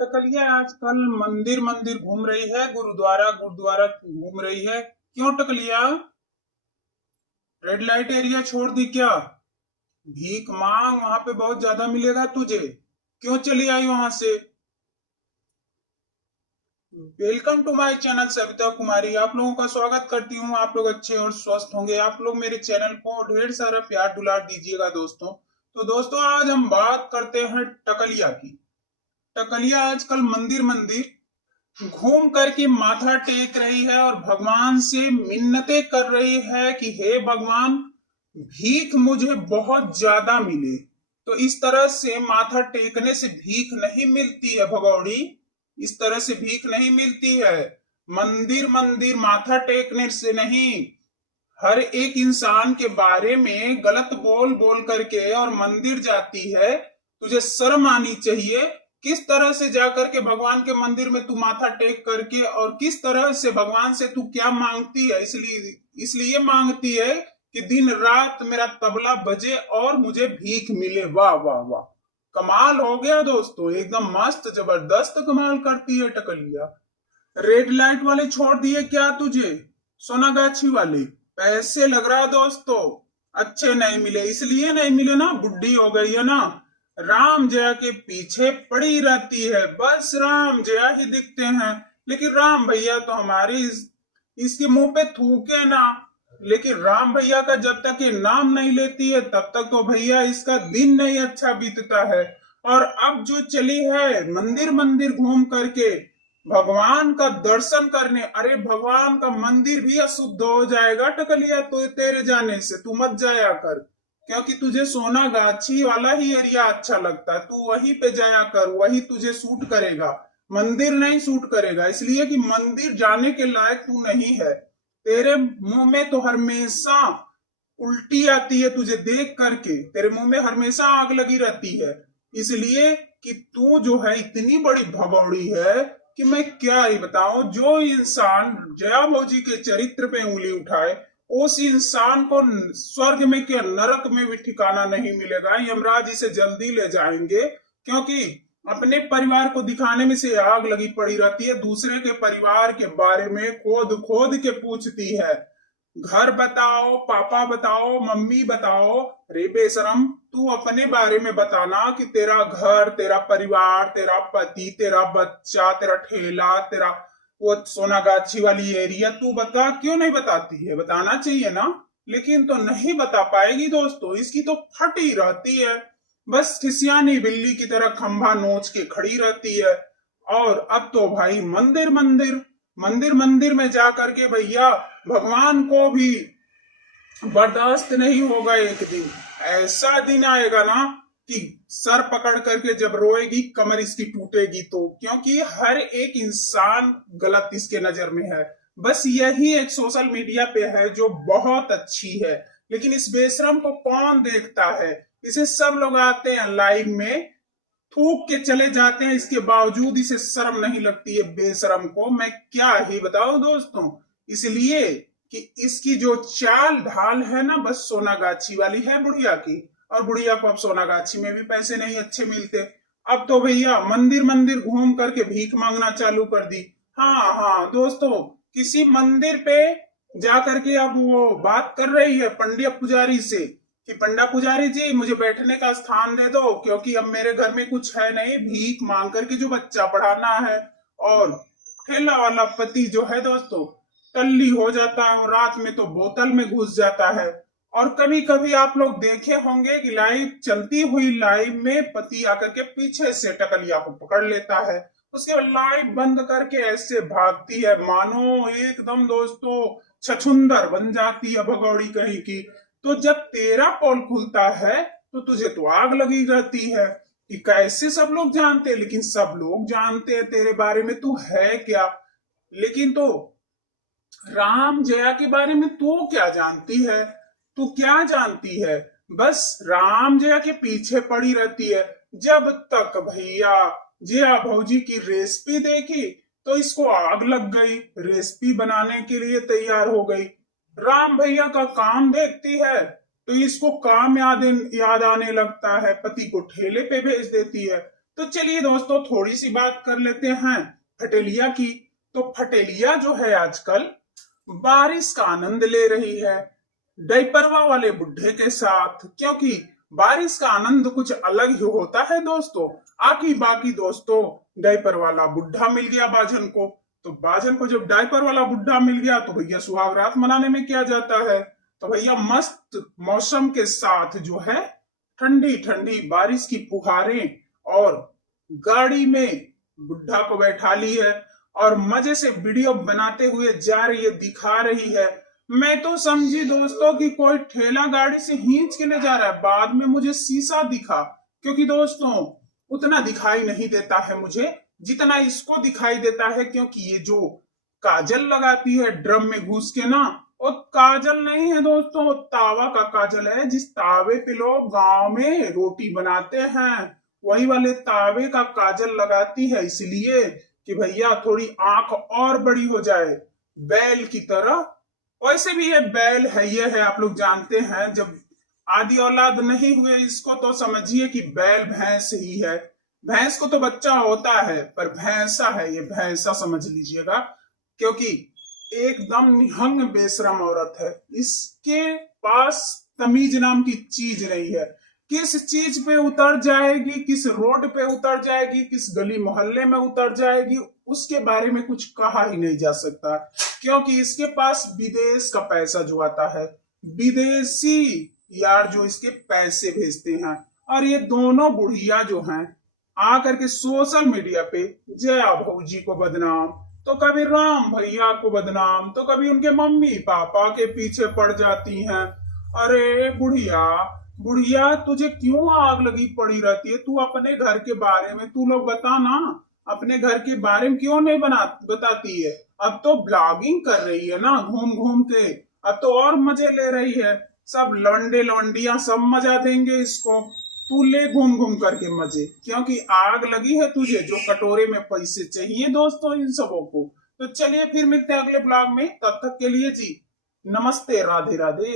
टकलिया आजकल मंदिर मंदिर घूम रही है, गुरुद्वारा गुरुद्वारा घूम रही है। क्यों टकलिया? रेड लाइट एरिया छोड़ दी क्या? भीख मांग, वहां पे बहुत ज्यादा मिलेगा तुझे। क्यों चली आई वहां से? Welcome to my channel Savita Kumari. आप लोगों का स्वागत करती हूँ। आप लोग अच्छे और स्वस्थ होंगे। आप लोग मेरे चैनल को ढेर सारा प्यार दुलार दीजिएगा दोस्तों। तो दोस्तों, आज हम बात करते हैं टकलिया की। टकलिया आजकल मंदिर मंदिर घूम करके माथा टेक रही है और भगवान से मिन्नतें कर रही है कि हे भगवान, भीख मुझे बहुत ज्यादा मिले। तो इस तरह से माथा टेकने से भीख नहीं मिलती है भगौड़ी। इस तरह से भीख नहीं मिलती है। मंदिर मंदिर माथा टेकने से नहीं, हर एक इंसान के बारे में गलत बोल बोल करके और मंदिर जाती है। तुझे शर्म आनी चाहिए। किस तरह से जाकर के भगवान के मंदिर में तू माथा टेक करके, और किस तरह से भगवान से तू क्या मांगती है? इसलिए इसलिए मांगती है कि दिन रात मेरा तबला बजे और मुझे भीख मिले। वाह वाह वाह, कमाल हो गया दोस्तों, एकदम मस्त जबरदस्त कमाल करती है टकलिया। रेड लाइट वाले छोड़ दिए क्या तुझे? सोनागाछी वाले पैसे लग रहा है दोस्तों, अच्छे नहीं मिले। इसलिए नहीं मिले ना, बुढ़ी हो गई है ना। राम जया के पीछे पड़ी रहती है, बस राम जया ही दिखते हैं। लेकिन राम भैया तो हमारी इसके मुंह पे थूके ना। लेकिन राम भैया का जब तक ये नाम नहीं लेती है तब तक तो भैया इसका दिन नहीं अच्छा बीतता है। और अब जो चली है मंदिर मंदिर घूम करके भगवान का दर्शन करने, अरे भगवान का मंदिर भी अशुद्ध हो जाएगा टकलिया तो तेरे जाने से। तू मत जाया कर, क्योंकि तुझे सोनागाछी वाला ही एरिया अच्छा लगता है। तू वहीं पे जाया कर, वही तुझे सूट करेगा। मंदिर नहीं सूट करेगा, इसलिए कि मंदिर जाने के लायक तू नहीं है। तेरे मुंह में तो हमेशा उल्टी आती है, तुझे देख करके तेरे मुंह में हमेशा आग लगी रहती है। इसलिए कि तू जो है इतनी बड़ी भगौड़ी है कि मैं क्या ही बताऊं। जो इंसान जया भौजी के चरित्र पे उंगली उठाए, उस इंसान को स्वर्ग में क्या नरक में भी ठिकाना नहीं मिलेगा। यमराज इसे जल्दी ले जाएंगे, क्योंकि अपने परिवार को दिखाने में से आग लगी पड़ी रहती है। दूसरे के परिवार के बारे में खोद खोद के पूछती है। घर बताओ, पापा बताओ, मम्मी बताओ। रे बेशरम, तू अपने बारे में बताना कि तेरा घर, तेरा परिवार, तेरा पति, तेरा बच्चा, तेरा ठेला, तेरा वो सोनागाछी वाली एरिया, तू बता। क्यों नहीं बताती है? बताना चाहिए ना। लेकिन तो नहीं बता पाएगी दोस्तों, इसकी तो फटी रहती है। बस खिसियानी बिल्ली की तरह खंभा नोच के खड़ी रहती है। और अब तो भाई मंदिर मंदिर मंदिर मंदिर में जा करके भैया भगवान को भी बर्दाश्त नहीं होगा। एक दिन ऐसा दिन आएगा ना कि सर पकड़ करके जब रोएगी कमर इसकी टूटेगी। तो क्योंकि हर एक इंसान गलत इसके नजर में है। बस यही एक सोशल मीडिया पे है जो बहुत अच्छी है, लेकिन इस बेशरम को कौन देखता है? इसे सब लोग आते हैं लाइव में, थूक के चले जाते हैं, इसके बावजूद इसे शर्म नहीं लगती है बेशरम को। मैं क्या ही बताऊं दोस्तों। इसलिए कि इसकी जो चाल ढाल है ना, बस सोनागाछी वाली है बुढ़िया की। और बुढ़िया को अब सोनागाछी में भी पैसे नहीं अच्छे मिलते। अब तो भैया मंदिर मंदिर घूम करके भीख मांगना चालू कर दी। हाँ हाँ दोस्तों, किसी मंदिर पे जा करके अब वो बात कर रही है पंडित पुजारी से कि पंडा पुजारी जी, मुझे बैठने का स्थान दे दो, क्योंकि अब मेरे घर में कुछ है नहीं, भीख मांग करके जो बच्चा पढ़ाना है। और ठेला वाला पति जो है दोस्तों, टल्ली हो जाता है और रात में तो बोतल में घुस जाता है। और कभी कभी आप लोग देखे होंगे कि लाइव चलती हुई लाइव में पति आकर के पीछे से टकलिया को पकड़ लेता है। उसके बाद लाइव बंद करके ऐसे भागती है मानो एकदम दोस्तों छछुंदर बन जाती है भगौड़ी कहीं की। तो जब तेरा पोल खुलता है तो तुझे तो आग लगी रहती है कि कैसे सब लोग जानते हैं। लेकिन सब लोग जानते हैं तेरे बारे में तू है क्या। लेकिन तो राम जया के बारे में तू क्या जानती है? तू क्या जानती है? बस राम जया के पीछे पड़ी रहती है। जब तक भैया जया भौजी की रेसिपी देखी तो इसको आग लग गई, रेसिपी बनाने के लिए तैयार हो गई। राम भैया का काम देखती है तो इसको काम याद याद आने लगता है, पति को ठेले पे भेज देती है। तो चलिए दोस्तों थोड़ी सी बात कर लेते हैं फटेलिया की। तो फटेलिया जो है आजकल बारिश का आनंद ले रही है डायपरवा वाले बुढ़े के साथ, क्योंकि बारिश का आनंद कुछ अलग ही होता है दोस्तों। आकी बाकी दोस्तों डायपर वाला बुढ़ा मिल गया बाजन को। तो बाजन को जब डायपर वाला बुढ़ा मिल गया तो भैया सुहाग रात मनाने में क्या जाता है। तो भैया मस्त मौसम के साथ जो है ठंडी ठंडी बारिश की फुहारें और गाड़ी में बुढ़ा को बैठा ली है और मजे से वीडियो बनाते हुए जा रही है, दिखा रही है। मैं तो समझी दोस्तों कि कोई ठेला गाड़ी से खींच के ले जा रहा है। बाद में मुझे शीशा दिखा, क्योंकि दोस्तों उतना दिखाई नहीं देता है मुझे जितना इसको दिखाई देता है, क्योंकि ये जो काजल लगाती है ड्रम में घुस के ना, वो काजल नहीं है दोस्तों, वो तावा का काजल है। जिस तावे पे लोग गांव में रोटी बनाते हैं वही वाले तावे का काजल लगाती है, इसलिए कि भैया थोड़ी आंख और बड़ी हो जाए बैल की तरह। वैसे भी ये बैल है, ये है, आप लोग जानते हैं। जब आदि औलाद नहीं हुए इसको तो समझिए कि बैल भैंस ही है। भैंस को तो बच्चा होता है पर भैंसा है, ये भैंसा समझ लीजिएगा, क्योंकि एकदम निहंग बेशरम औरत है। इसके पास तमीज नाम की चीज नहीं है। किस चीज पे उतर जाएगी, किस रोड पे उतर जाएगी, किस गली मोहल्ले में उतर जाएगी, उसके बारे में कुछ कहा ही नहीं जा सकता, क्योंकि इसके पास विदेश का पैसा जो आता है, विदेशी यार जो इसके पैसे भेजते हैं। और ये दोनों बुढ़िया जो हैं आकर के सोशल मीडिया पे जया भौजी को बदनाम, तो कभी राम भैया को बदनाम, तो कभी उनके मम्मी पापा के पीछे पड़ जाती हैं। अरे बुढ़िया बुढ़िया तुझे क्यों आग लगी पड़ी रहती है? तू अपने घर के बारे में तू लोग बता ना, अपने घर के बारे में क्यों नहीं बताती है? अब तो ब्लॉगिंग कर रही है ना घूम घूम के, अब तो और मजे ले रही है। सब लौंडे लौंडिया सब मजा देंगे इसको, तू ले घूम घूम करके मजे, क्योंकि आग लगी है तुझे जो कटोरे में पैसे चाहिए दोस्तों इन सबों को। तो चलिए फिर मिलते हैं अगले ब्लॉग में, तब तक के लिए जी नमस्ते, राधे राधे।